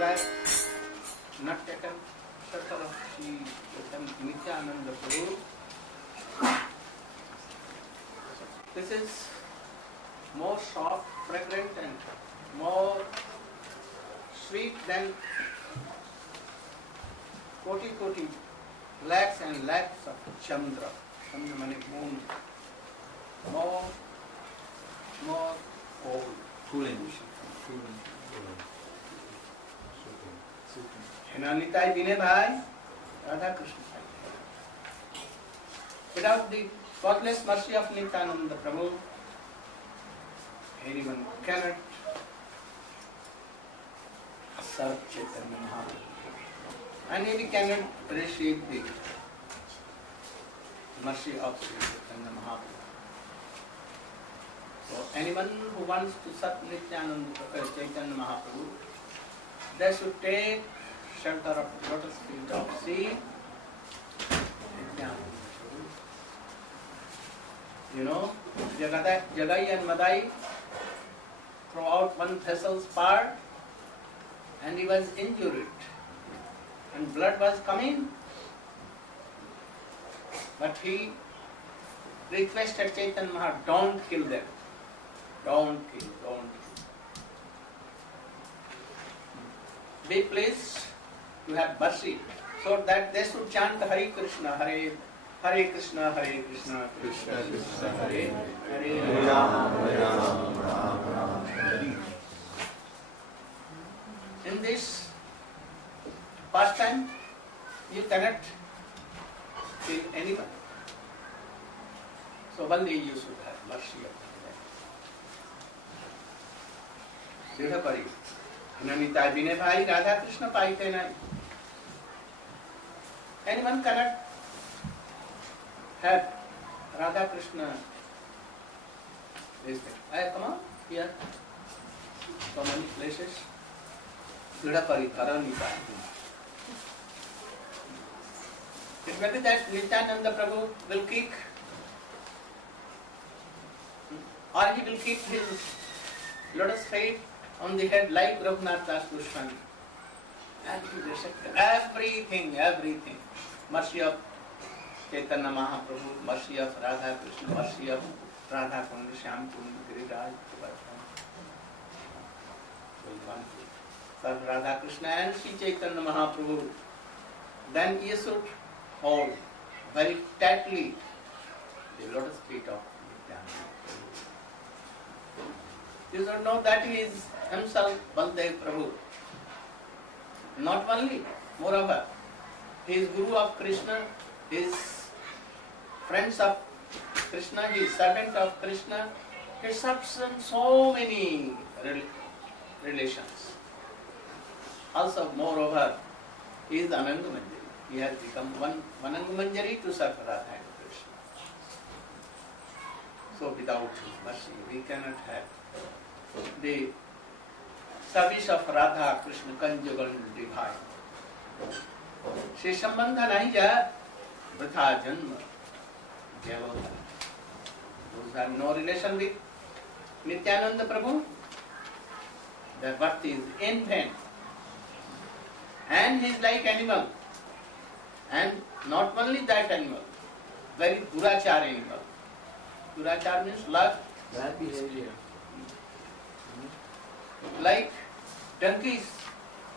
that not taken shelter of Sri Nityananda Prabhu. This is more soft, fragrant and more sweet than koti lakhs and lakhs of Chandra. Chandra means moon. More cold. Cooling. Nitai Bine Bhai, Radha Krishna. Without the godless mercy of Nityananda Prabhu, anyone cannot serve Chaitanya Mahaprabhu. And he cannot appreciate the mercy of Sri Chaitanya Mahaprabhu. So anyone who wants to serve Chaitanya Mahaprabhu, they should take shelter of lotus feet of Sri Nityananda. You know, Jagai and Madai throw out one vessel's part and he was injured and blood was coming, but he requested Chaitanya Mahaprabhu, don't kill them. Don't kill. Be pleased to have mercy, so that they should chant Hare Krishna, Hare Krishna, Hare Krishna, Krishna Krishna, Hare Hare, Rama Rama. In this pastime, you cannot kill anyone. So only you should have mercy upon them. Dridhapari. Nanitai Bine Bhai, Radha Krishna Paite Nai. Anyone cannot have Radha Krishna. Come on, here. So many places. Dridhapari, Karanitai. It may be that Nityananda Prabhu will kick, or he will keep his lotus feet on the head like Raghunath Das Goswami. And he recited everything. Mercy of Chaitanya Mahaprabhu, mercy of Radha Krishna, mercy of Radha Kund, Shyam Kund, Giriraj, serve Radha Krishna and Sri Chaitanya Mahaprabhu. Then you should hold very tightly the lotus feet of Nityananda. You should know that he is himself Baldev Prabhu. Not only, moreover, he is Guru of Krishna, he is friends of Krishna, he is servant of Krishna, he serves in so many relations. Also, moreover, he is Ananga Manjari. He has become one Ananga Manjari to serve Radha and Krishna. So without his mercy, we cannot have the service of Radha Krishna conjugal divine. Shri Sambandha Naija Vritha Janma Jayavadha. Those have no relation with Nityananda Prabhu. Their birth is in vain. And he is like animal. And not only that animal, very durachar animal. Durachar means bad behavior. Like donkeys,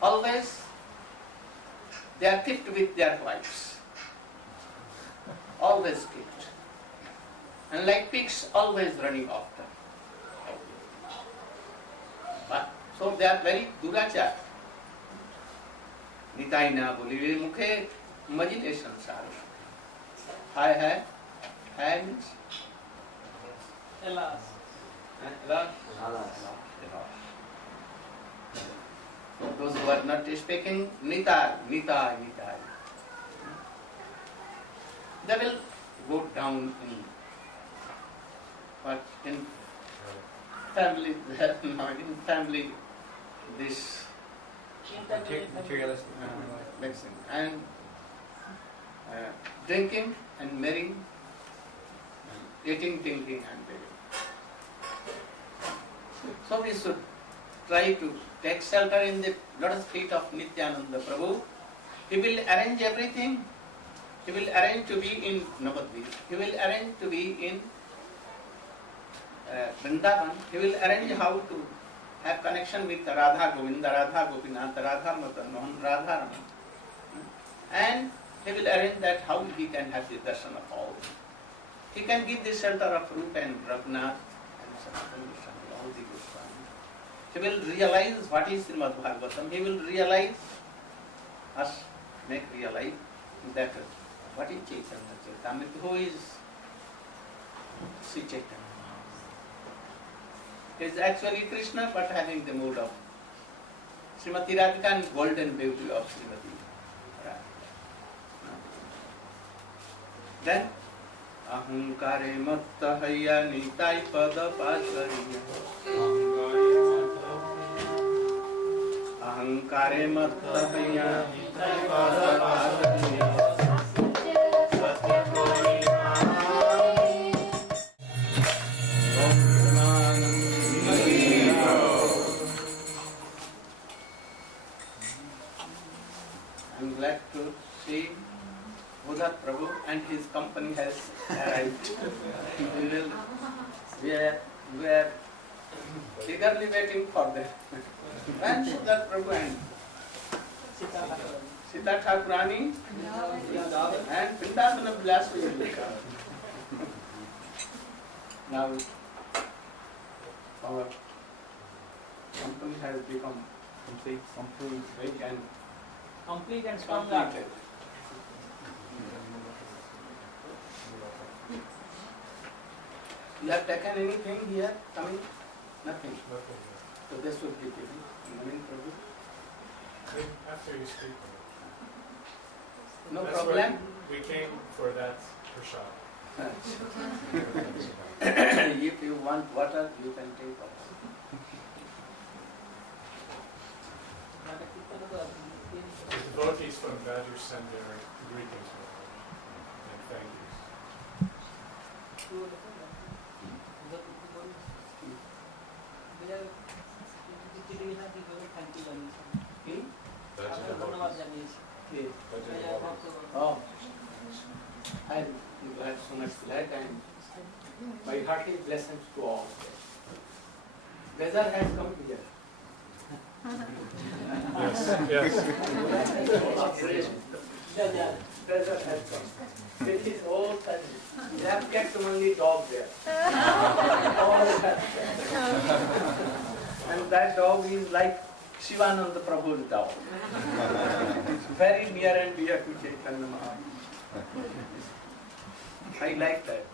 always they are kicked with their wives. Always kicked. And like pigs, always running after. But so they are very durachar. Nitai na boli mukhe imagination sar. Hai means alas. Those who are not speaking Nitai. They will go down in family this materialistic and drinking and marrying, eating, drinking and marrying. So we should try to take shelter in the lotus feet of Nityananda Prabhu. He will arrange everything. He will arrange to be in Navadvip. He will arrange to be in Vrindavan. He will arrange how to have connection with Radha Govinda, Radha Gopinath, Radha Madan Mohan, Radha Raman. And he will arrange that how he can have the darshan of all. He can give the shelter of Rupa and Raghunath and Sanatana Goswami, all the Goswami. He will realize what is Srimad Bhagavatam. He will realize, us make realize that what is Chaitanya Chaitamrita, who is Sri Chaitanya. He is actually Krishna but having the mood of Srimati Radhika and golden beauty of Srimati Radhika. Then Ahankare matta hayya nitai pada pachariya. Ahankare matta hayya nitai pada pachariya. I'm glad to see Bhudat Prabhu and his company has arrived. We are eagerly waiting for them. When Bhudat Prabhu and Sita Thakurani and Vrindavana Vilas will come. Now our company has become complete and stronger. You have taken anything here coming? Nothing. So this would be given. After you speak. No That's problem. We came for that prasad. If you want water, you can take water. The devotees from Badger send their greetings and thank yous. Oh, I'm glad, so much glad, and my hearty blessings to all. Desert has come here. Yes. Desert has come. It is all country. They have kept only dog there. All that. And that dog is like Shivananda Prabhu's dog. Very near and dear to Chaitanya Mahaprabhu. I like that.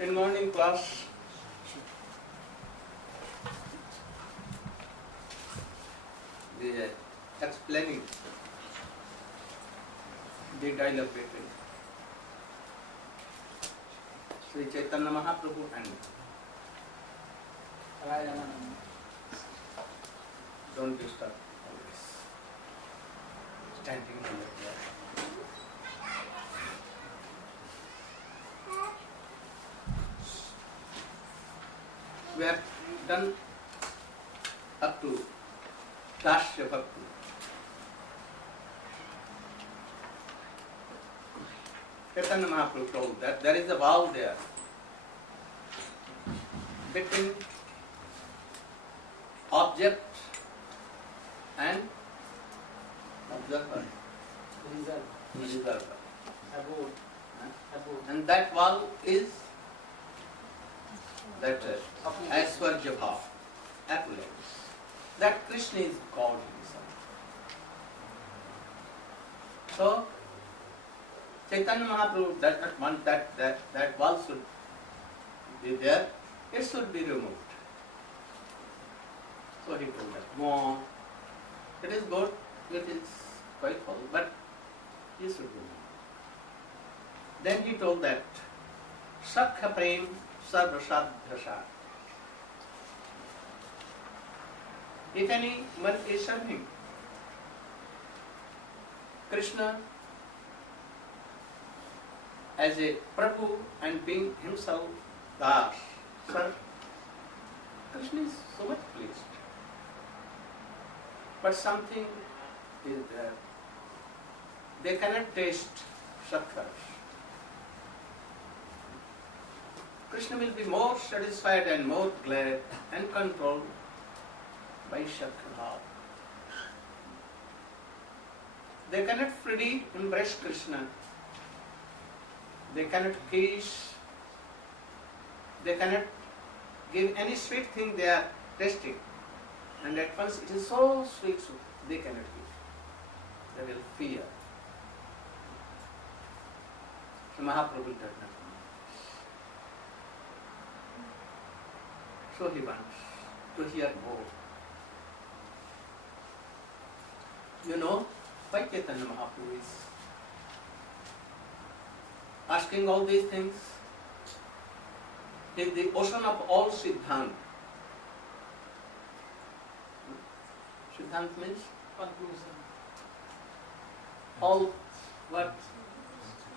In morning class, they are explaining the dialogue between Sri Chaitanya Mahaprabhu and Narayana. Don't disturb always. Standing on the floor. We have done up to Dashya Bhakti. Chaitanya Mahaprabhu told that there is a vow there between object and observer. Observer. And that vow is that Aishwarya Bhav, opulence. That Krishna is God himself. So, Chaitanya Mahaprabhu does not want that wall should be there, it should be removed. So he told that, no, it is good, it is quite full, but he should remove. Then he told that, Sakha Prem Sarvashadhyasha. If anyone is serving Krishna as a Prabhu and being himself Das. Sir, Krishna is so much pleased. But something is there. They cannot taste Sattva. Krishna will be more satisfied and more glad and controlled by Sattva. They cannot freely embrace Krishna. They cannot kiss. They cannot give any sweet thing they are tasting. And at once it is so sweet, so they cannot give. They will fear. So Mahaprabhu does not want. So he wants to hear more. You know why Chaitanya Mahaprabhu is asking all these things? He is the ocean of all Siddhant. Siddhant means Conclusion. all what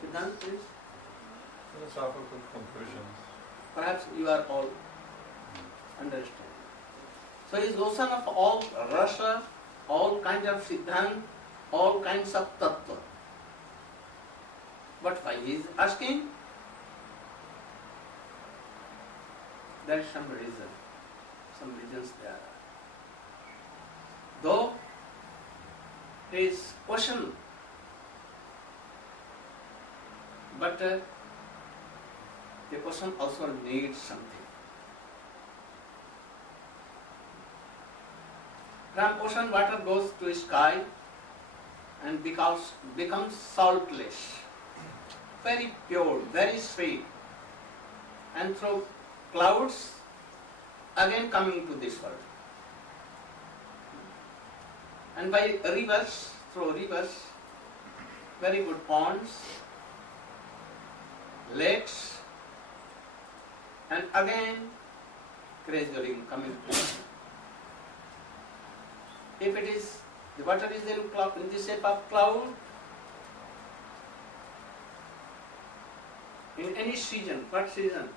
Siddhant is. Philosophical conclusions. Perhaps you are all understanding. So he is ocean of all rasa, all kinds of Siddhant, all kinds of tattva. But why he is asking? There is some reason. Some reasons there are. Though his question, but the question also needs something. From ocean water goes to sky and becomes saltless, very pure, very sweet, and through clouds again coming to this world. And by rivers, through rivers, very good ponds, lakes, and again gradually coming to. If it is, the water is in the shape of cloud, in any season, what season?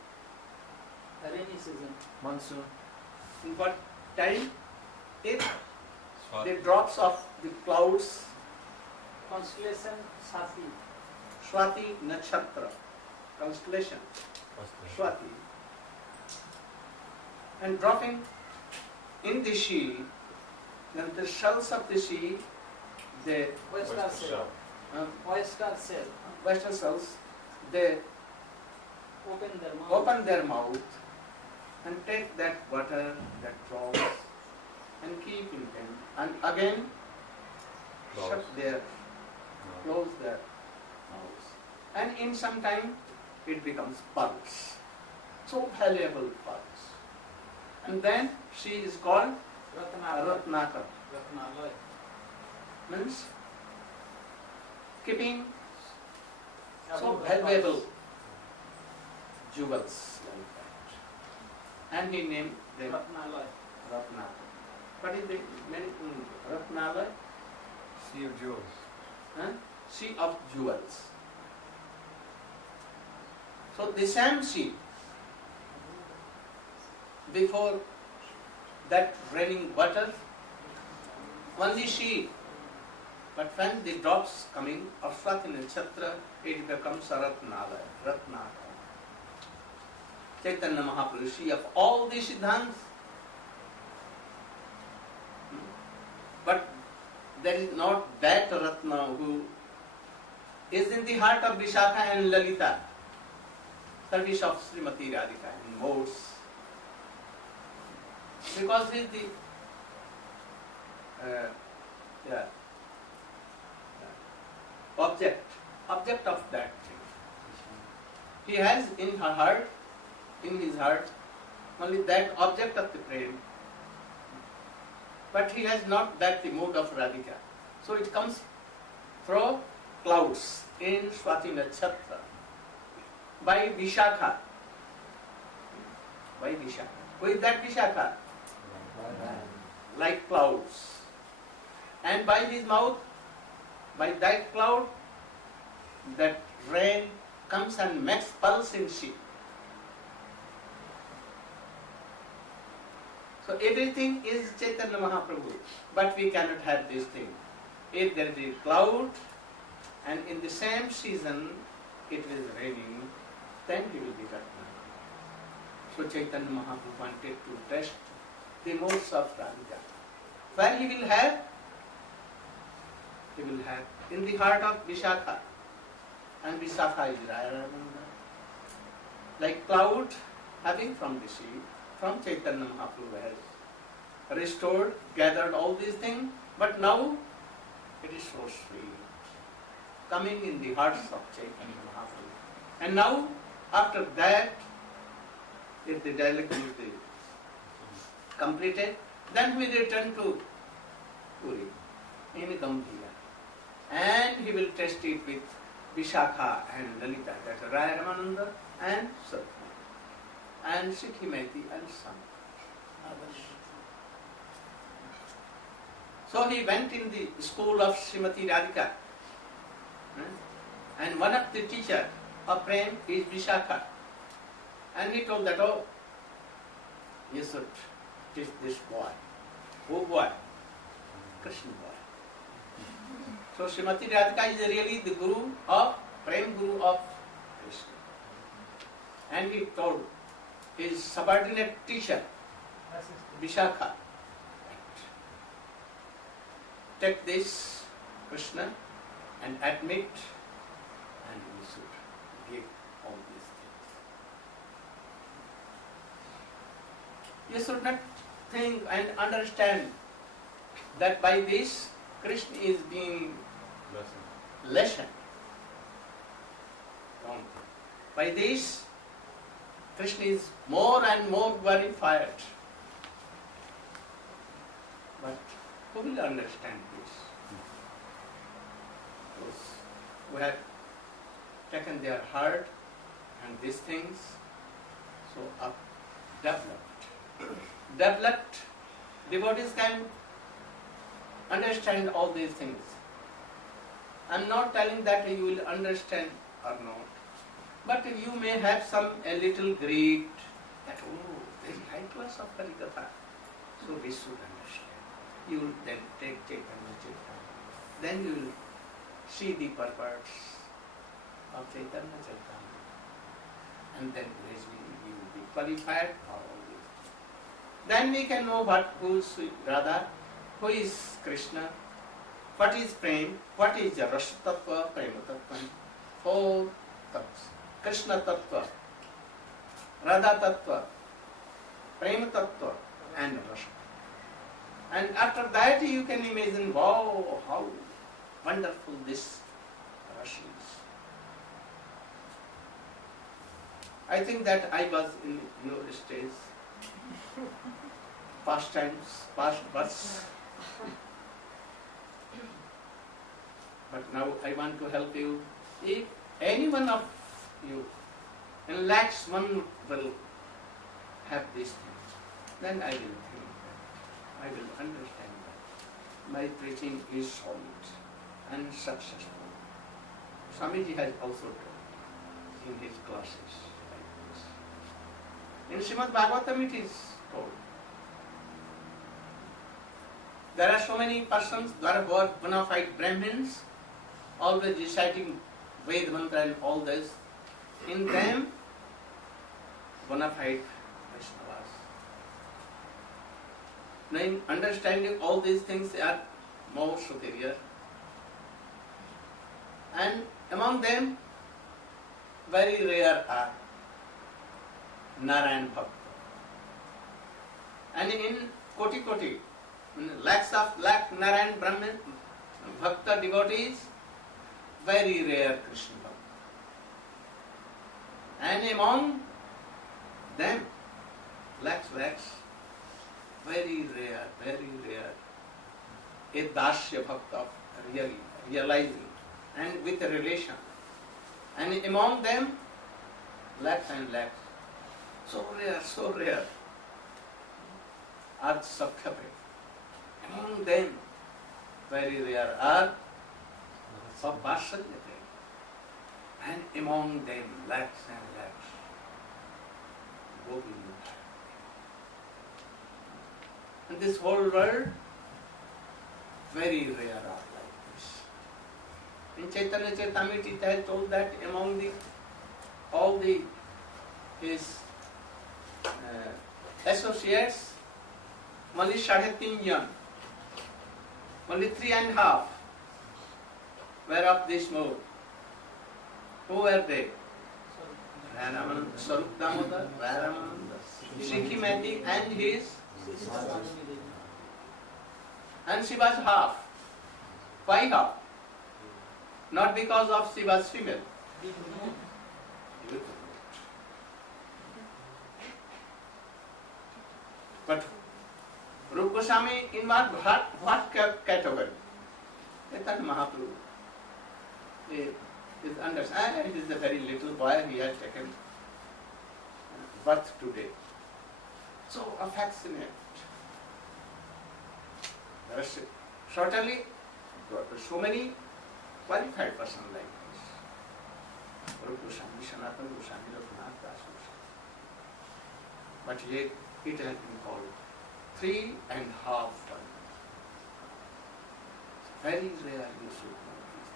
The rainy season. Monsoon. In what time? If Swat. the drops of the clouds, Constellation Sati. Swati Nakshatra, constellation, Swati, and dropping in the sea, then the shells of the sea, the Oyster shell. Oyster shell. western shells, they Open their mouth. open their mouth and take that water, that drops, and keep in them, and again shut their, close their mouths. And in some time it becomes pearls. So valuable pearls. And then she is called Ratnalaya. Ratnakar. Ratnalaya. Means keeping so Above the valuable pearls. jewels like that. And he named them Ratnalaya. Ratnakar. What is the meaning? Ratnalaya? Sea of jewels. Huh? Sea of jewels. So the same sea, before that raining water, only sea, but when the drops coming of Swati Nakshatra, it becomes Ratnalaya, Ratnakar. Chaitanya Mahaprabhu, sea of all the Siddhants. But there is not that Ratna who is in the heart of Vishakha and Lalita, service of Srimati Radhika in modes. Because he is the object of that thing. He has in her heart, in his heart, only that object of the prema. But he has not that the mood of Radhika. So it comes through clouds in Swati Nakshatra by Vishakha. By Vishakha. Who is that Vishakha? Like clouds. And by his mouth By that cloud, that rain comes and makes pulse in sea. So everything is Chaitanya Mahaprabhu, but we cannot have this thing. If there is a cloud and in the same season it is raining, then he will be Ratna. So Chaitanya Mahaprabhu wanted to test the modes of Radhika. Where he will have in the heart of Vishakha, and Vishakha is Narayana. Like cloud having from the sea, from Chaitanya Mahaprabhu has restored, gathered all these things, but now it is so sweet, coming in the hearts of Chaitanya Mahaprabhu. And now, after that, if the dialect is completed, then we return to Puri in Gambhira. And he will test it with Vishakha and Lalita, that's Raya Ramananda and Satya, and Sikhimati and some others. So he went in the school of Srimati Radhika, and one of the teachers of Prem is Vishakha, and he told that, oh, you should teach this boy. Who boy? Krishna boy. So Srimati Radhika is really the guru of, Prem guru of Krishna. And he told his subordinate teacher, Vishakha, take this Krishna and admit, and we should give all these things. You should not think and understand that by this Krishna is being lessened. Wrong. By this Krishna is more and more glorified. But who will understand this? Those who have taken their heart and these things so up, developed devotees can understand all these things. I am not telling that you will understand or not, but you may have a little greed that, oh, there is high class of Harikatha, so we should understand. You will then take Chaitanya Chaitanya. Then you will see the purpose of Chaitanya Chaitanya. And then gradually you will be qualified for all this. Then we can know who is Radha, who is Krishna, what is Prem, what is Rasa Tattva, Prema Tattva, 4 tattvas. Krishna Tattva, Radha Tattva, Prema Tattva and Rasa. And after that you can imagine, wow, how wonderful this Rasa is. I think that I was in your stage, past times, past births. But now I want to help you. If any one of you, in lakhs one will have these things, then I will think that, I will understand that my preaching is solid and successful. Swamiji has also told in his classes like this. In Srimad Bhagavatam it is told. There are so many persons, there are bona fide Brahmins, always reciting Ved mantra and all this. In them, bona fide Vaishnavas. Now, in understanding all these things, they are more superior. And among them, very rare are Narayana Bhakta. And in Koti, lakhs of Narayana Brahman Bhakta devotees, very rare Krishna Bhakta. And among them, lakhs, very rare, a Dasya Bhakta, really realizing and with a relation. And among them, lakhs and lakhs, so rare, are Sakhyapre. Among them, very rare are of Vatsalya prema. And among them lakhs and lakhs Gopi Mudha. And this whole world, very rare are like this. In Chaitanya Charitamrita it has told that among all his associates, only 3.5 jan, only 3.5 were of this mode. Who were they? Ramananda, Sarup Damodar, Ramananda, Sikhi Mehdi and his, and she was half. Why half? Not because of she was female. But Rupa Goswami in what category? Chaitanya Mahaprabhu is understand. It is a very little boy, he has taken birth today. So affectionate. There are certainly so many qualified persons like this. Rupa Goswami, Sanatana Goswami, Raghunath Das Goswami. But yet it has been called 3.5 one. Very rare you should know this.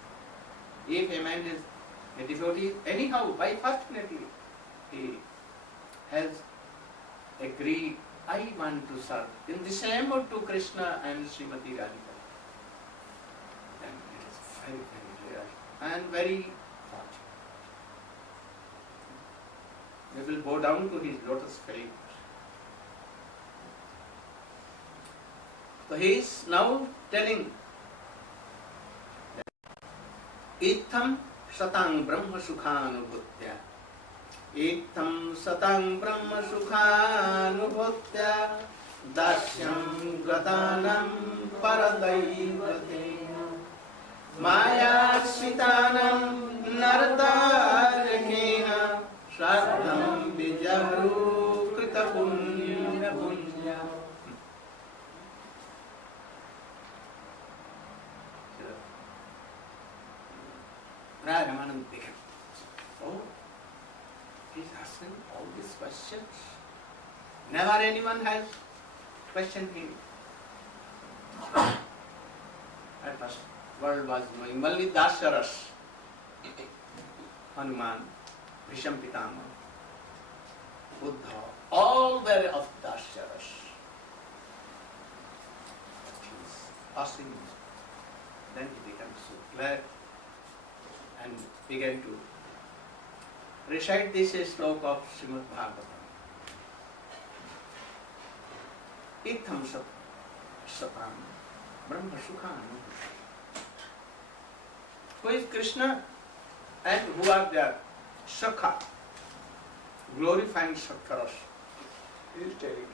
If a man is a devotee, anyhow, by fortunately, he has agreed, I want to serve in the same mode to Krishna and Srimati Radhika. Then it is very, very rare and very fortunate. We will bow down to his lotus feet. So he is now telling Itham satang brahma sukhanubhutya. Itham satang brahma sukhanubhutya. Dasyam gatanam paradaivatena. Maya sitanam nardarakena. Shraddham vijaru krita punya punya. Ramananda became, oh, he's asking all these questions. Never anyone has questioned him. At first, world was knowing only Dasyaras, Hanuman, Bhisham Pitama, Buddha, all were of Dasyaras. But he is asking, then he becomes so glad and began to recite this sloka of Srimad Bhagavatam. Itham satam brahma sukhan. Who is Krishna and who are their Sakha, glorifying Sakharas. He is telling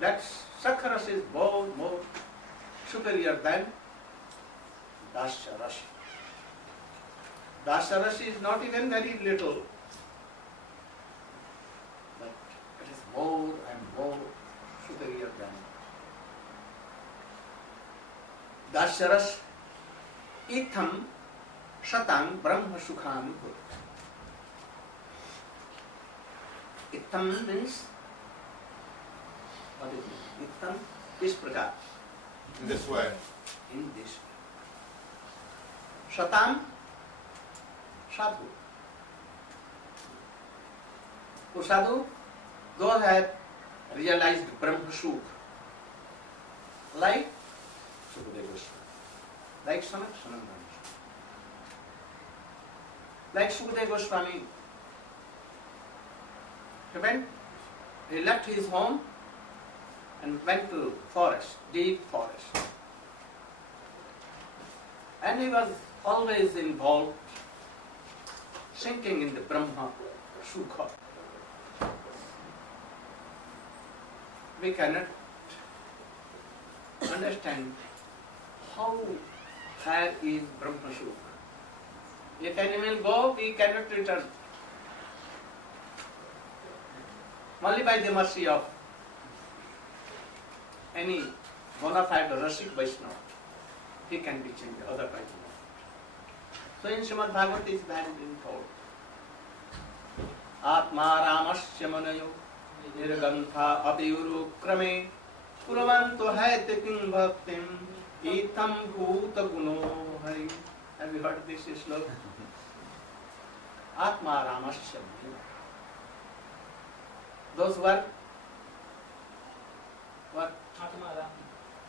that Sakharas is more superior than Dasyaras. Dasyaras is not even very little, but it is more and more superior than Dasyaras. Itham satang brahma sukhan. Itham means, what is it? Itham is prakar. In this way. In this way. Satam, sadhu. So sadhu, those have realized Brahma Sukha, like Gurudeva, like Sanatana, like Sukadeva Goswami. He left his home and went to forest, deep forest. And he was always involved, sinking in the Brahma Sukha. We cannot understand how high is Brahma Sukha. If any will go, we cannot return. Only by the mercy of any bona fide Rasik Vaishnava, he can be changed, otherwise not. So in Srimad Bhagavad is that been told. Atma Ramasya Manayo Nirgantha Abhiyuru Krame Puravanto Haite Ping Bhaktim Itam Bhuta Guno Hari. Have you heard this sloka? Atma Ramasya Manayo. Those who are what?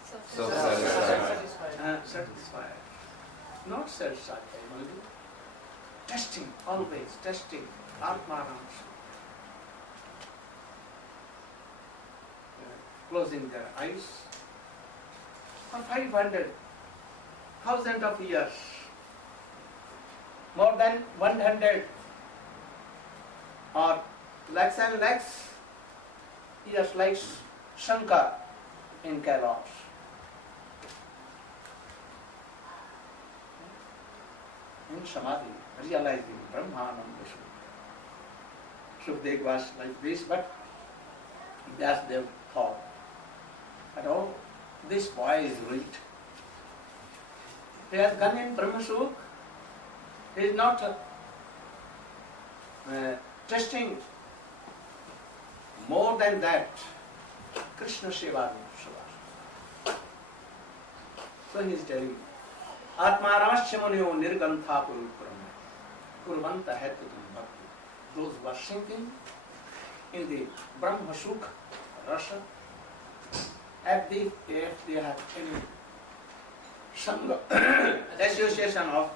Self-satisfied. Satisfied. Not satisfied, only testing, always testing. Atma Ramasya. Closing their eyes for 500,000 of years, more than 100 or lakhs and lakhs years, like Shankar in Kailash. In Samadhi, realizing Brahmananda Sukadeva was like this, but Vyasdev thought that, oh, this boy is rich. He has gone in Brahma Sukh. He is not testing more than that Krishna Seva. So he is telling, Atma Ramasya Munyo Nirgantha Purukrama Kurvanta Hetatum Bhakti. Those who are sinking in the Brahma Sukh Rasa, if they have any Sangha, association of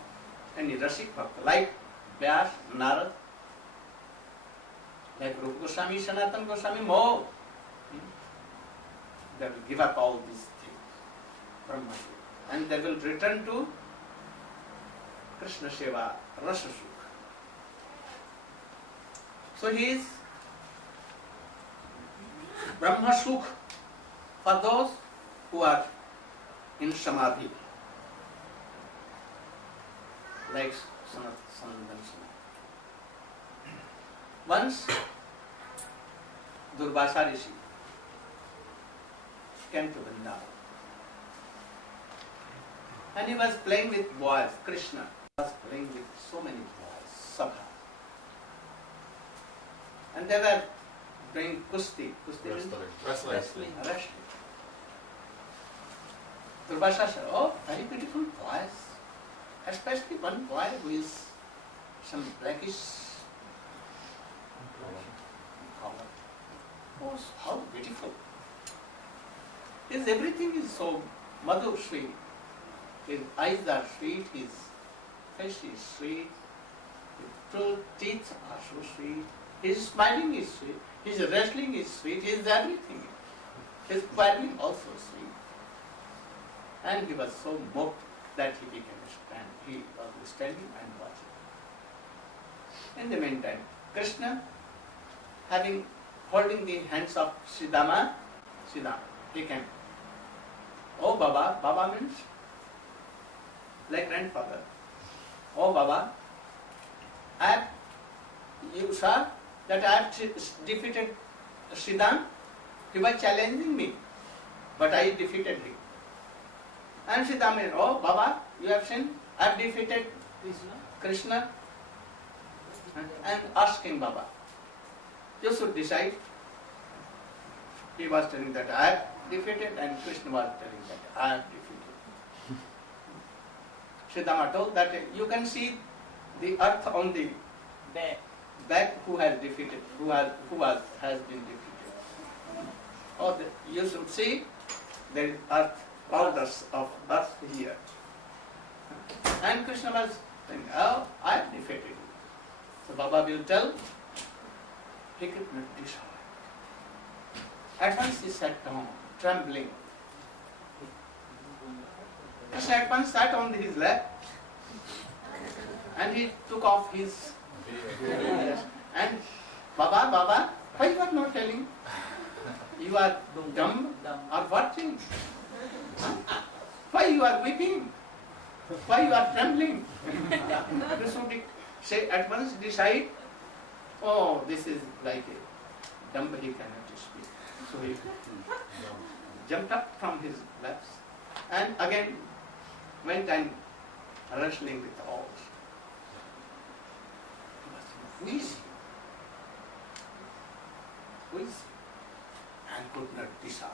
any Rasik Bhakta, like Vyas, Narad, like Rupa Goswami, Sanatana Goswami, more, they will give up all these things, Brahma Sukh, and they will return to Krishna Seva, Rasa Sukh. So he is Brahma Sukh for those who are in Samadhi, like Sanatana. Once Durvasa Rishi came to Vrindavan and he was playing with boys. Krishna was playing with so many boys, Sabha. And they were doing kusti. Kusti means Wrestling. wrestling. Durvasa said, oh, very beautiful boys. Especially one boy who is some blackish color. Oh, how beautiful. Everything is so madhur sweet. His eyes are sweet, his face is sweet, his teeth are so sweet, his smiling is sweet, his wrestling is sweet, his everything. His quarreling also sweet. And he was so moved that he became a stand. He was standing and watching. In the meantime, Krishna, holding the hands of Sridama, he came. Oh Baba, Baba means like grandfather. Oh Baba, you saw that I have defeated Sridam. He was challenging me, but I defeated him. And Sridam said, oh Baba, you have seen, I have defeated Krishna. And asking Baba, you should decide. He was telling that I have defeated, and Krishna was telling that I have defeated. Sridama told that you can see the earth on the back who has defeated, who has been defeated. Or you should see there is earth, powders of earth here. And Krishna was saying, oh, I have defeated you. So Baba will tell, he could not decide. At once he sat down, trembling. Krishna at once sat on his lap and he took off his and Baba, why you are not telling? You are dumb or what thing? Why you are weeping? Why you are trembling? Krishna say at once decide, oh, this is like a dumb, he cannot speak. So he jumped up from his laps and again went and wrestling with all. who is he? Who is he? And could not decide.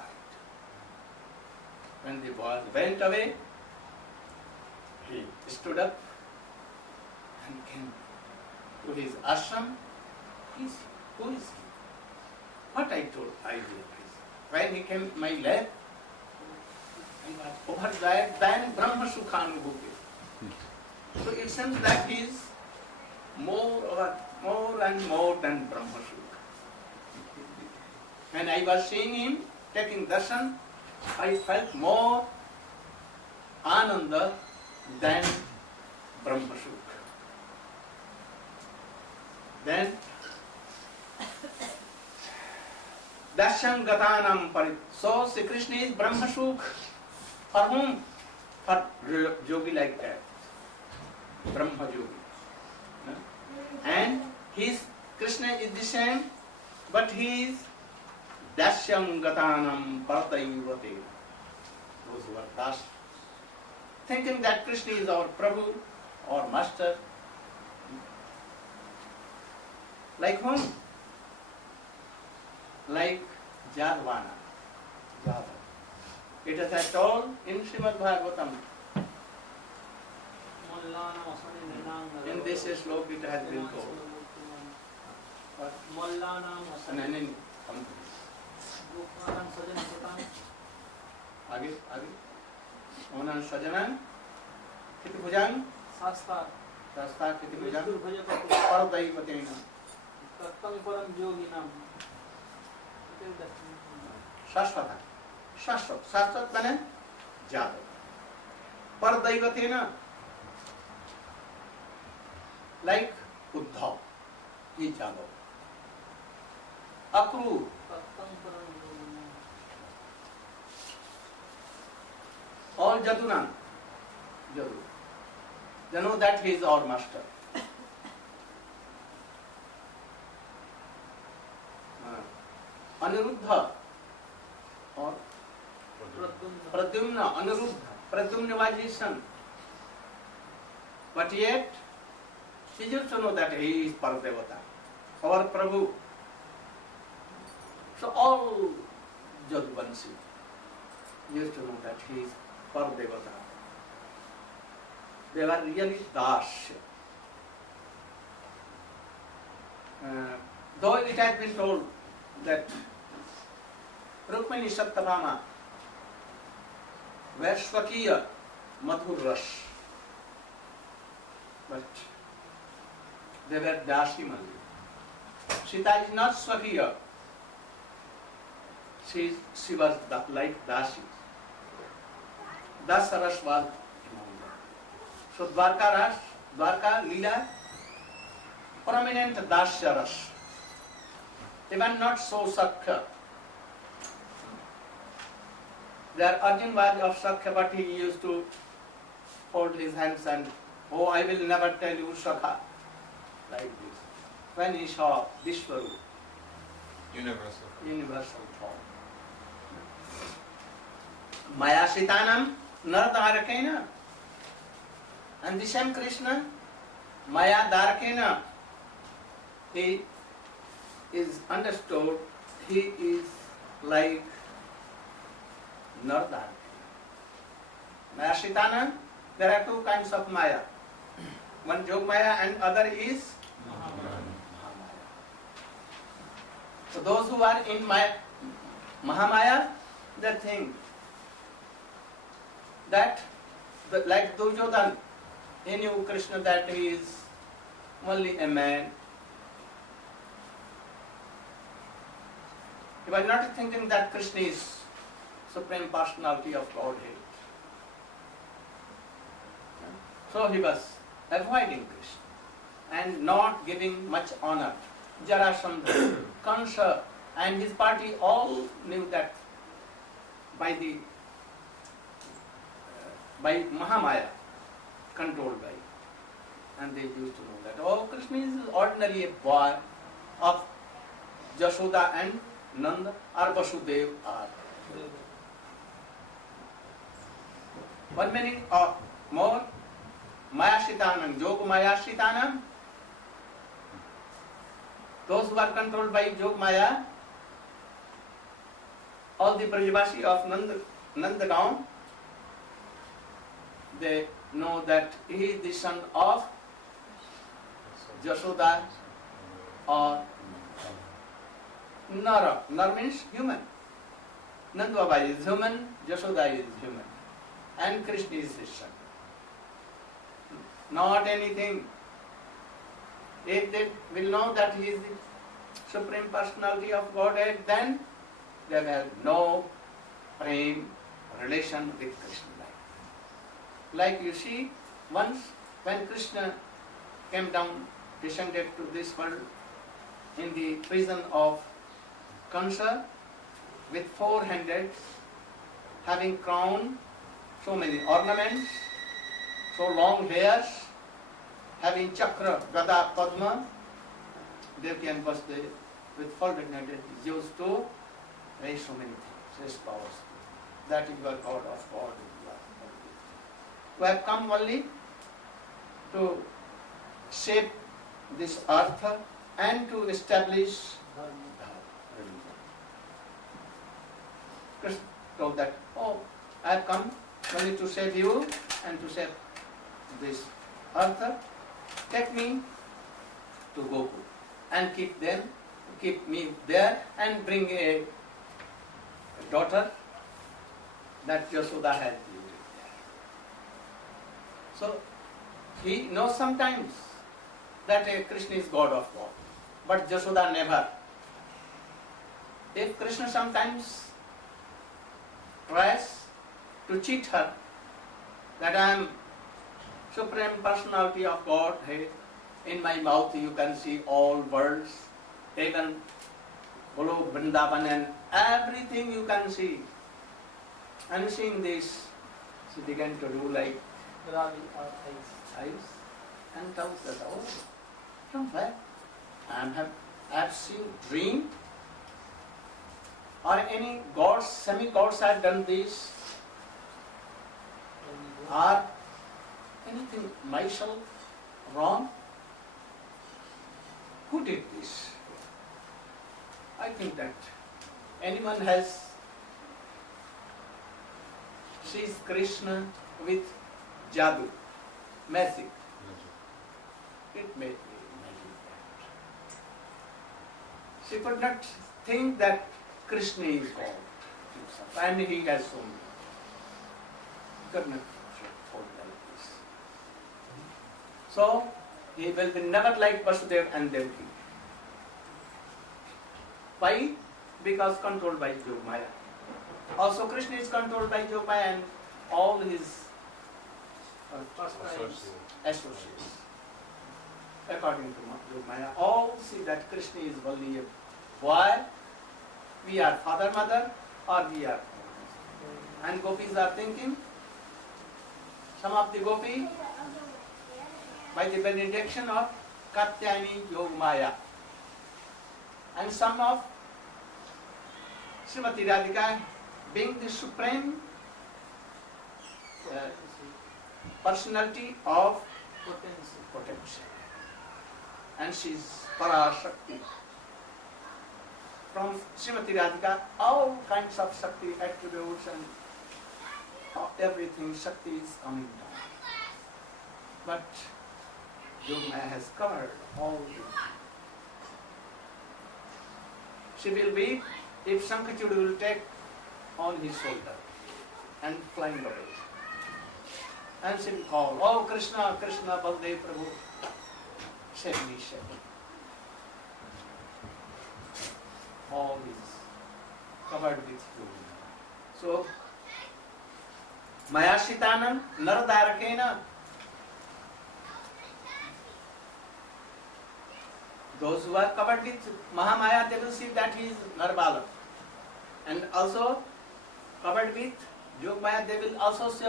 When the boy went away, he stood up and came to his ashram. Who is he? Who is he? What I told, I realized. When he came to my lap, I was overjoyed than Brahma Sukhanubhuti. So it seems that he is more and more than Brahma Sukha. When I was seeing him taking darshan, I felt more ananda than Brahma Sukha. Then darshan gatanam parit. So Sri Krishna is Brahma Sukha. For whom? For yogi like that. Brahma yogi. And his Krishna is the same, but he is Dasyam Gatanam Partayivate. Those who are das, thinking that Krishna is our Prabhu or Master. Like whom? Like Jadvana. Jadva. It is at all in Srimad Bhagavatam. In this slok it has been told. What? आगे आगे ओनन सजनन किति भुजन शास्ता किति भुजन परदैवतेन तत्तम परम योगिनाम शाश्वत शाश्वत शाश्वत माने Jadav परदैवतेन like Uddhav, he Jadava. Akru, all Jadunan, Jadu. They know that he is our master. Aniruddha or Pradyumna, Aniruddha. Pradyumna was his son. But yet, he used to know that he is Paradevata, our Prabhu. So all Jadvansi used to know that he is Paradevata. They were really Dasya. Though it has been told that Rukmini Satyabhama were Swakiya Madhur Ras, but they were Dasi Mali. Sita is not Swakiya. She was like Dasi. Das Ras was among them. So Dwarka Leela, prominent Dasya Ras. Even not so Sakya. Their Arjun was of Sakya, but he used to hold his hands and, oh, I will never tell you Sakha. Like this. When he saw Vishwaru, universal form. Maya Sitanam Naradarakena. And the same Krishna, Maya Darakena, he is understood, he is like Naradarakena. Maya Sitanam, there are two kinds of Maya. One Jog Maya and other is Mahamaya. So those who are in Mahamaya, they think that, like Duryodhan, he knew Krishna that he is only a man. He was not thinking that Krishna is Supreme Personality of Godhead. So he was avoiding Krishna and not giving much honor. Jarasandha, Kansa and his party all knew that by Mahamaya, controlled by, and they used to know that, oh, Krishna is ordinarily a boy of Jashoda and Nanda or Vasudev are. One meaning of more, Maya Shitanam, Jog Maya Shitanam, Those who are controlled by Jog Maya, all the Brajavashi of Nandagaon, they know that he is the son of Jashoda or Nara. Nara means human. Nanda Baba is human, Jashoda is human, and Krishna is his son. Not anything. If they will know that he is the Supreme Personality of Godhead, then they will have no prem relation with Krishna. Like you see, once when Krishna came down, descended to this world in the prison of Kansa with 4 handeds, having crown, so many ornaments, so long hairs, having chakra, gada, padma, Devaki and Vasudeva with folded handed used to raise so many things, raise powers. That is the God of God. We have come only to shape this earth and to establish religion. Krishna told that, oh, I have come only to save you and to save this earth. Take me to Gokul and keep me there and bring a daughter that Yashoda has lived there. So he knows sometimes that Krishna is God of God, but Yashoda never. If Krishna sometimes tries to cheat her that I am Supreme Personality of Godhead, in my mouth you can see all worlds, even Golo, Vrindavan and everything you can see. And seeing this, she began to do like eyes and tells that, oh, from where? I have seen dream or any gods, semi-gods have done this or anything myself wrong. Who did this? I think that anyone has sees Krishna with jadoo, magic. It made me imagine that. She could not think that Krishna is God himself, and he has shown me. Could not hold like this. So he will be never like Vasudeva and Devaki. Why? Because controlled by Yoga Maya. Also Krishna is controlled by Yoga Maya and all his associates. According to Yoga Maya, all see that Krishna is only a boy, we are father, mother, or we are. And gopis are thinking, some of the gopi, by the benediction of Katyayani Yoga Maya, and some of Srimati Radhika being the supreme personality of potential. And she is Parashakti. From Srimati Radhika, all kinds of Shakti attributes and everything Shakti is coming down. But Yogamaya has covered all this. She will be, if Sankachudu will take on his shoulder and flying away. And she will call, oh Krishna, Krishna, Baldev Prabhu, save me, save me. All is covered with Yogamaya. So, Mayashitanam Naradarakena. Those who are covered with Mahamaya, they will see that he is Narbalak. And also covered with Yogamaya, they will also see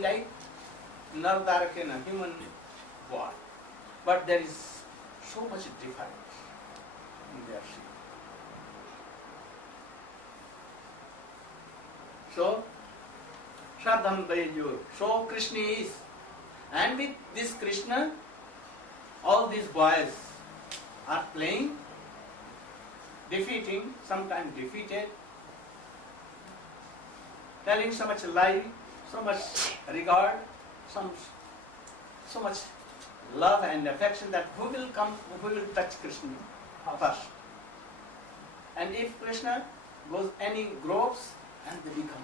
like Naradarakena, human boy. But there is so much difference in their shape. So, Shraddham Vayu, so Krishna is. And with this Krishna, all these boys are playing, defeating, sometimes defeated, telling so much lie, so much regard, so much love and affection that who will touch Krishna first? And if Krishna goes any gropes, and they become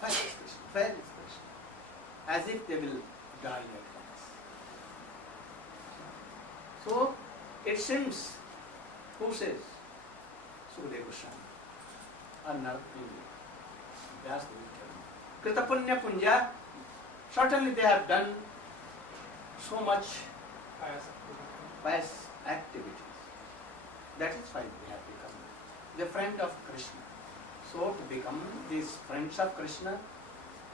where is Krishna? Where is Krishna? As if they will die at once. So it seems, who says? Gurudeva Goswami. Another Vyas Krita Punya Punja. Certainly they have done so much pious activities. That is why they have become the friend of Krishna. So to become these friends of Krishna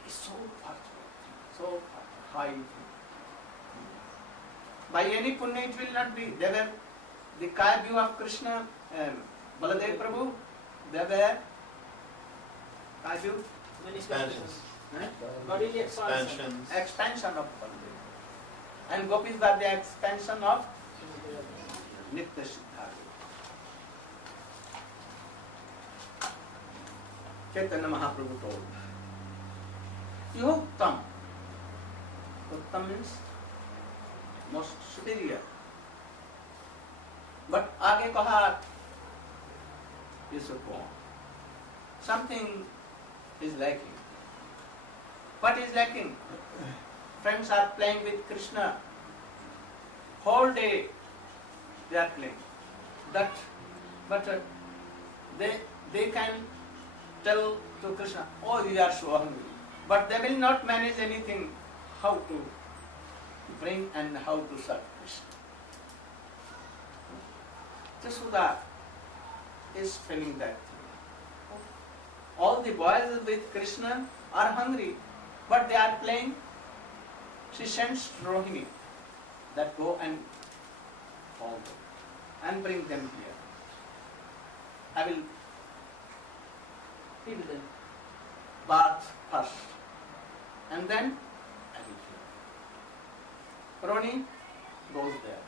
is so fortunate, so high. By any punya it will not be. They were the Kaya view of Krishna, Baladev Prabhu, they were Kaya view. Expansions. Eh? Bodily expansion. Expansion of Baladev. And Gopis were the expansion of Nitya Siddhartha. Chaitanya Mahaprabhu told, Yuhuktam. Uttam means most superior. But आगे कहा, you should go on. Something is lacking. What is lacking? Friends are playing with Krishna. Whole day they are playing. But they can tell to Krishna, oh, you are so hungry. But they will not manage anything, how to bring and how to serve Krishna. Jasuda is feeling that thing. All the boys with Krishna are hungry, but they are playing. She sends Rohini that go and call them and bring them here. I will Feed them. bath first and then I will feed. Rohini goes there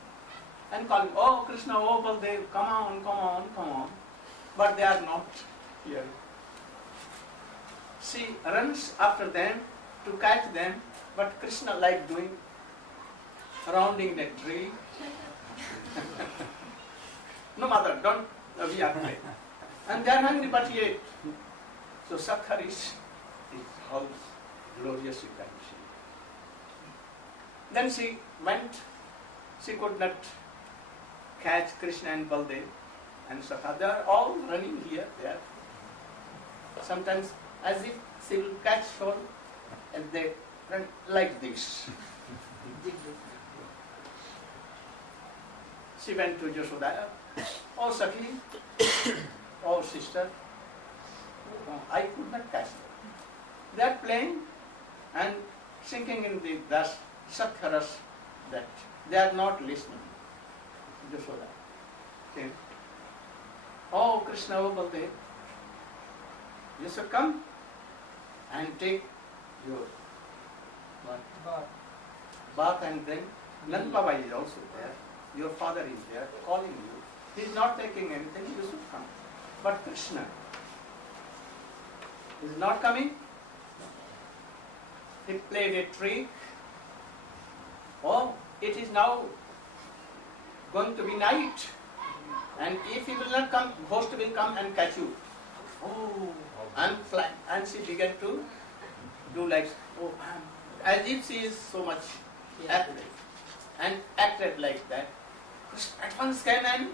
and calling, oh Krishna, oh Baldev, come on, come on, come on. But they are not here. She runs after them to catch them, but Krishna like doing rounding the tree. No mother, don't, we are hungry. And they are hungry, but yet. So Sakhar is how glorious you can see. Then she went, she could not catch Krishna and Baldev and Sakha. They are all running here, there. Sometimes as if she will catch all and they run like this. She went to Yashoda. Oh Sakhi, oh sister, I could not catch them. They are playing and sinking in the dust, Sakharas, that they are not listening. Yashoda came. Oh Krishna, oh Baldev, you should come and take your bath and drink. Nand Baba is also there. Your father is there calling you. He is not taking anything, you should come. But Krishna is not coming. He played a trick. Oh, it is now going to be night. And if he will not come, ghost will come and catch you. Oh, I'm flying. And she began to do like, oh, as if she is so much afraid. And acted like that. At once came and,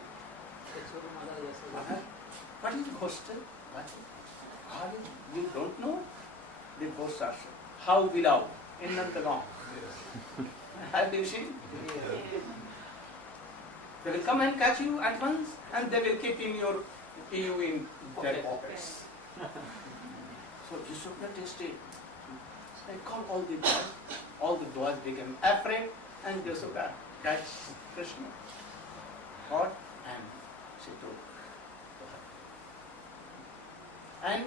Mother, what is hostel? What? You don't know? The ghosts are so. How below in Nantagam. Have you seen? They will come and catch you at once and they will keep you in their pockets. So you should not stay. They call all the boys became afraid and they should catch Krishna. What? And she took to her. And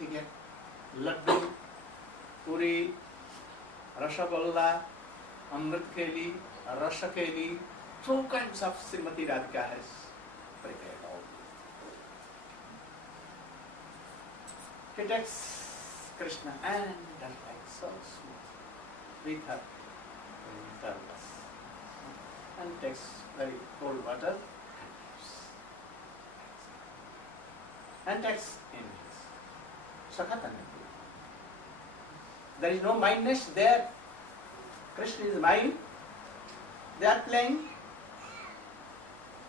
he get laddu, puri, rasagalla, amrit kheli, rasa kheli, Two kinds of Srimati Radhika has prepared all. He takes Krishna and does like so smooth with her thermos and takes very cold water and takes in his Sakatana. There is no mindness there. Krishna is mind. They are playing.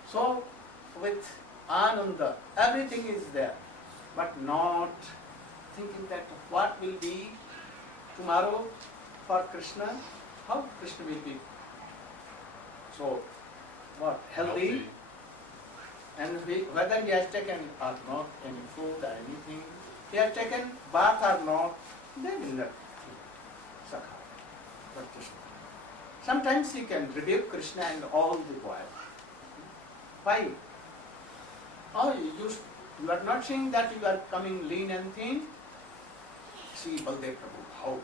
So with Ananda, everything is there, but not thinking that what will be tomorrow for Krishna, how Krishna will be. So what? Healthy. And whether he has taken or not any food or anything, he has taken bath or not, they will not Sakha. But Krishna. Sometimes he can rebuke Krishna and all the while. Why? Oh, you are not saying that you are coming lean and thin? See Baldev Prabhu, how?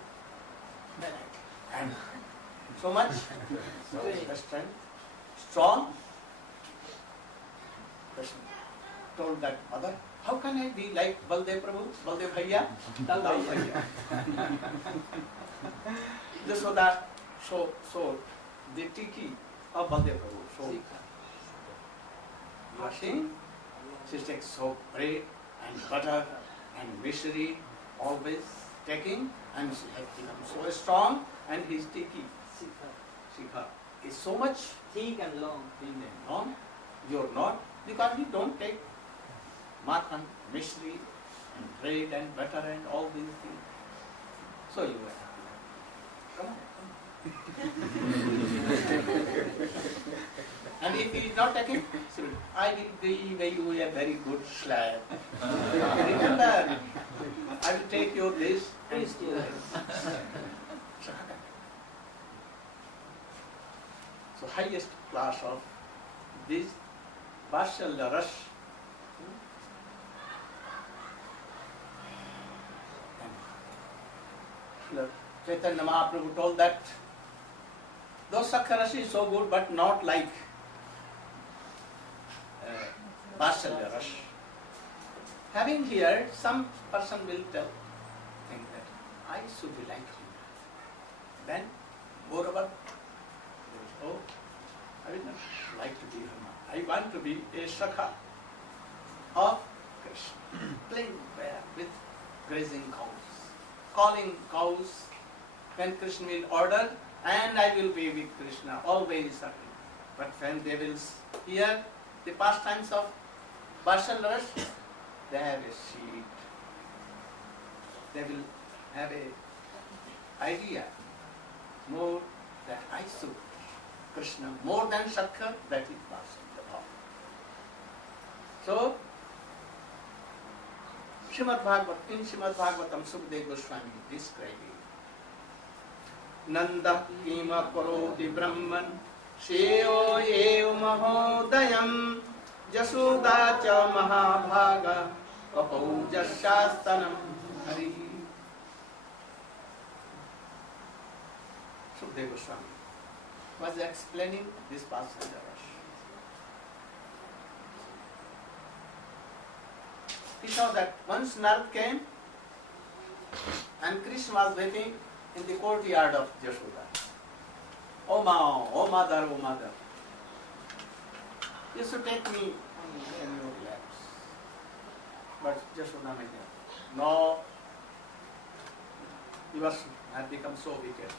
And so much strength, strong. Krishna told that mother, how can I be like Baldev Prabhu, Baldev Bhaiya, Lal Bhaiya? Jasoda, so the tiki of Baldev Prabhu. So washing, she takes soap, bread and butter and misri, always taking, and she has become so strong, and his tiki, Sikha, is so much thick and long. long. You're not, because you don't take makhan, misri, and bread and butter and all these things. So you are. Come on. And if he is not taking, I will give you a very good slab. Remember, I will take you this. Please do that. So highest class of this Vatshalya Ras. Chaitanya Mahaprabhu told that though Sakha Rasi is so good, but not like Vatshalya Ras. Having here, some person will think that I should be like him. Then, moreover, oh, I will not like to be Hama. I want to be a Sakha of Krishna, playing there with grazing cows, calling cows when Krishna will order, and I will be with Krishna, always serving. But when they will hear the pastimes of Vatshalya Ras, they have a seed. They will have a idea more that I should Krishna more than Sakha, that is Vatshalya Bhava. So, in Srimad Bhagavatam, Sukadeva Goswami describing Nanda Kima Karoti Brahman Sheo Eo Mahodayam Jasoda Cha Mahabhaga Kapau Jashastanam Hari. Sukadeva Goswami was explaining this passage. He saw that once Narad came and Krishna was waiting in the courtyard of Jashoda. Oh ma, oh mother, oh mother. You should take me in your laps. But Jashoda made him, no, you have become so wicked,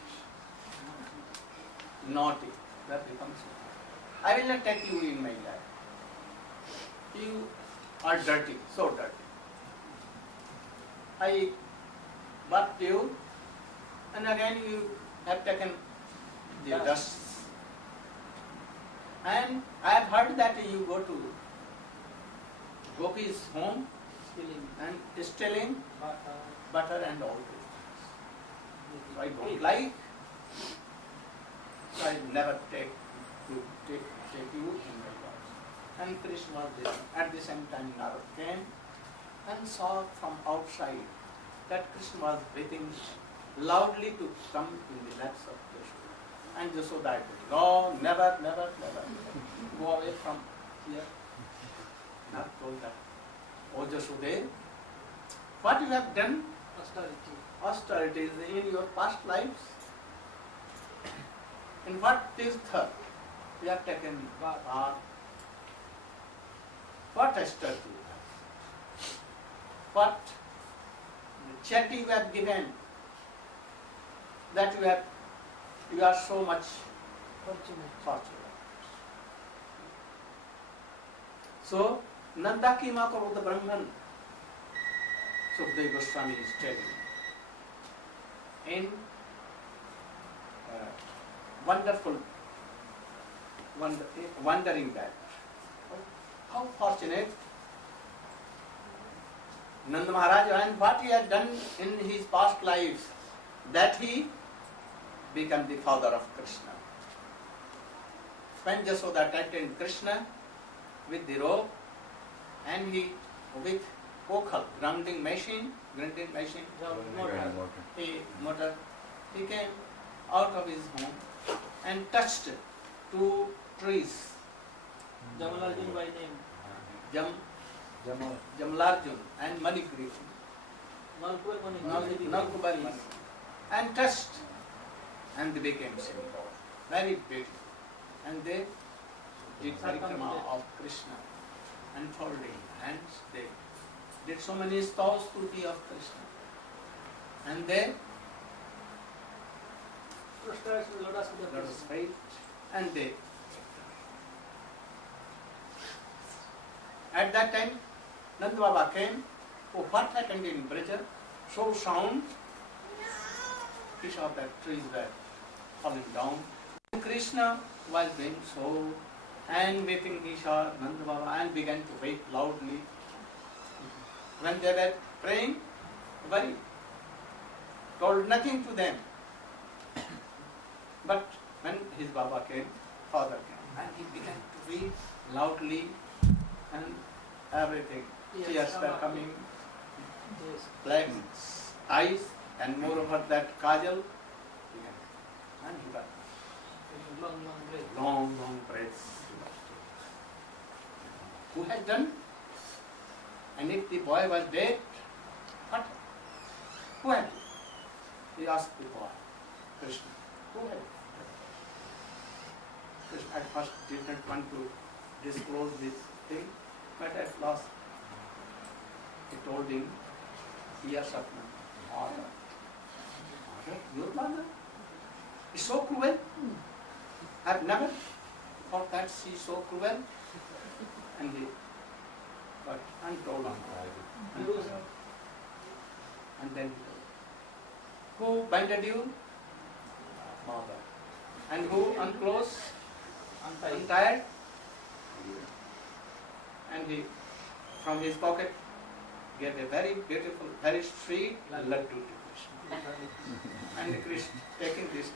naughty, you have become so. I will not take you in my lap. You are dirty, so dirty. I bathed you, and again you have taken the dust. And I have heard that you go to Gopi's home and stealing butter and all these things. So I don't like. So I never take you in my house. And Krishna was there. At the same time Narad came and saw from outside that Krishna was waiting loudly to come in the laps of Krishna. And Jasoda said, no, never, never, never. Go away from here. Not told that. Oh Jasoda, what you have done? Austerities in your past lives. In what tirtha you have taken part? What austerity? What charity you have given? That you are so much fortunate. So Nandaki Makaruddha Brahman, Sukadeva Goswami is telling in wondering that how fortunate Nanda Maharaja and what he had done in his past lives, that he became the father of Krishna. When Jasoda attended Krishna with the rope and he with vocal grinding machine, he came out of his home and touched two trees, Jamalarjun by name. Jamalarjun and Manigri, Nalkubar Mani, and touched, and they became simple, very beautiful. And they did parikrama of Krishna, unfolding hands. They did so many stalls to be of Krishna. And they lotus feet, and they at that time Nanda Baba came. Oh, what happened in Braja? So sound, he saw that trees were falling down. Krishna was doing so, and weeping he saw Nanda Baba and began to weep loudly. When they were praying, worried, told nothing to them. But when his Baba came, father came, and he began to weep loudly, and everything. Tears were coming, black eyes, and moreover that kajal, and he got long breaths. Who had done? And if the boy was dead, what? Who had? He asked the boy, Krishna, who had? Krishna at first did not want to disclose this thing, but at last he told him, years of mother, your mother is so cruel. I have never thought that she is so cruel. And he got untold. And then he told, who binded you? Mother. And who unclosed? Untied? And he, from his pocket, gave a very beautiful, very sweet laddu to Krishna. And Krishna taking this.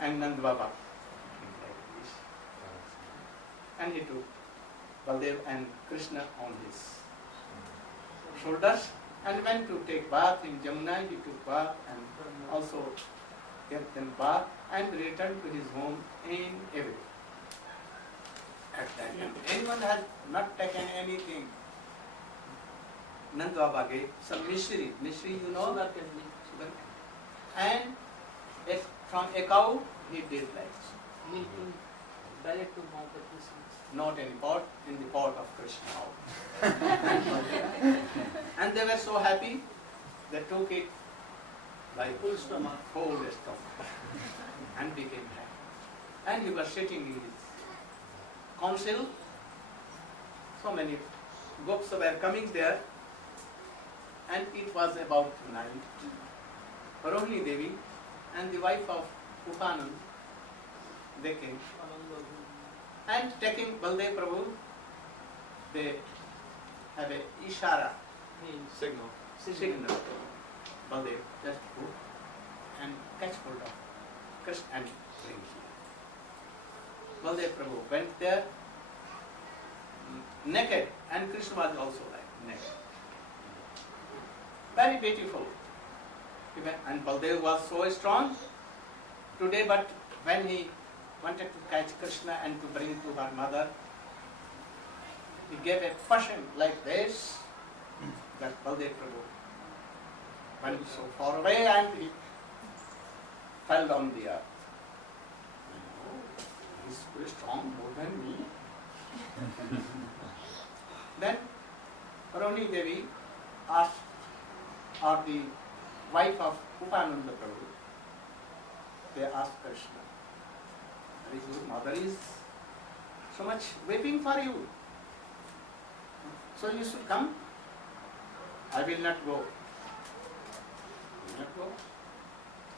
And Nanda Baba and he took Baldev and Krishna on his shoulders and went to take bath in Jamuna. He took bath and also kept them bath and returned to his home in every. At that time, anyone has not taken anything. Nanda Baba gave some mishri, you know, sugar. And if from a cow, he did like Milk direct to mouth of Krishna. not in pot, in the pot of Krishna. And they were so happy, they took it like Full stomach. Full stomach, and became happy. And he was sitting in his council. So many gopis were coming there, and it was about night. Rohini Devi and the wife of Upanand, they came. And taking Baldev Prabhu, they have a ishara, signal. Baldev, just go and catch hold of Krishna and bring here. Baldev Prabhu went there naked, and Krishna was also like naked. very beautiful. And Baldev was so strong today, but when he wanted to catch Krishna and to bring to her mother, he gave a passion like this, that Baldev Prabhu went so far away and he fell on the earth. Oh, he's very strong, more than me. Then Paroni Devi asked, or the wife of Upananda Prabhu, they asked Krishna, your mother is so much weeping for you, so you should come. I will not go. I will not go.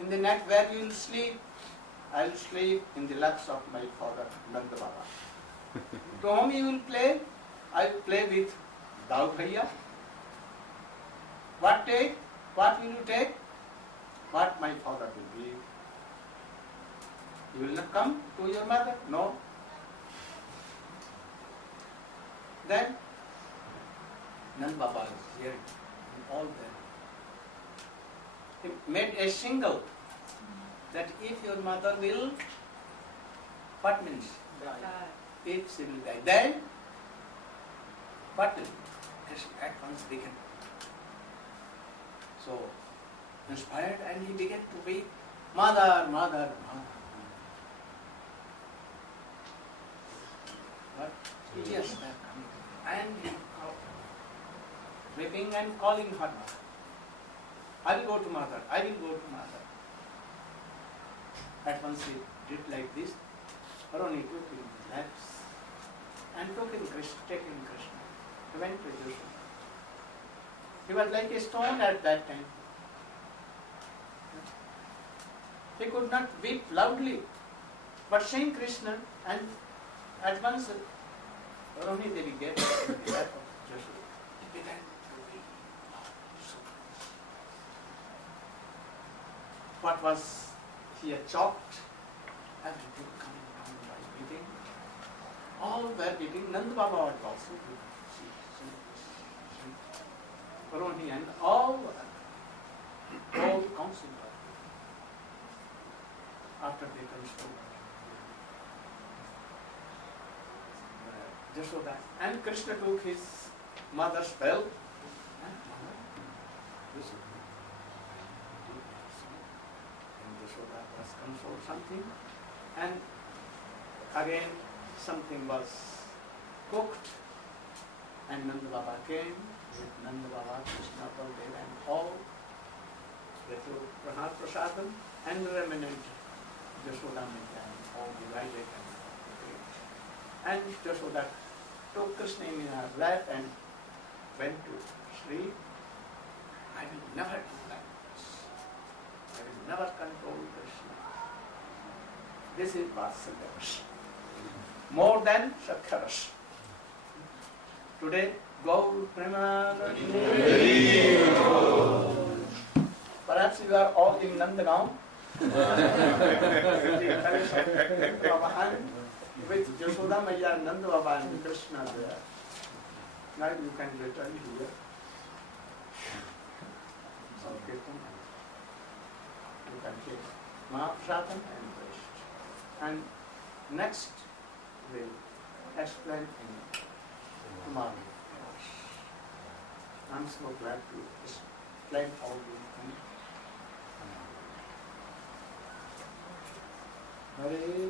In the night where you will sleep, I will sleep in the laps of my father, Nanda Baba. To whom you will play? I will play with Daud Bhaiya. What take? What will you take? What my father will give. You will not come to your mother? No. Then Nand Baba is hearing all that. He made a single that if your mother will, what means? If she will die, then what will? Krishna at once began. So inspired, and he began to weep, mother, mother, mother. But tears were coming, and he weeping and calling her mother. I will go to mother, I will go to mother. At once he did like this. Paroni took him in his laps and took him Krishna, taking Krishna. He went to Yashoda. He was like a stone at that time. He could not weep loudly, but saying Krishna, and at once Paroni Devi gave him the lap of Yashoda. He began to weep. What was he had chopped? Everything coming down by weeping. All were weeping. Nanda Baba was also weeping. Paroni and all council were. After they consumed Yashoda, and Krishna took his mother's belt. Yashoda was consoled something, and again something was cooked, and Nanda Baba came with Nanda Baba, Krishna, Baldev, and all. They took Prasadam and remnant Yashoda and all divided and Yashoda took Krishna in her lap and went to sleep. I will never do like this. I will never control Krishna. This is Vatsalya. More than Sakharas. Today, Gaur Premanandi. Perhaps you are all in Nandagaon. With Yashoda Maya, Nanda Baba and Krishna there. Now you can return here. Okay, you can take Mahaprasadam and rest. And next we'll explain in tomorrow. I'm so glad to explain all these things. Hare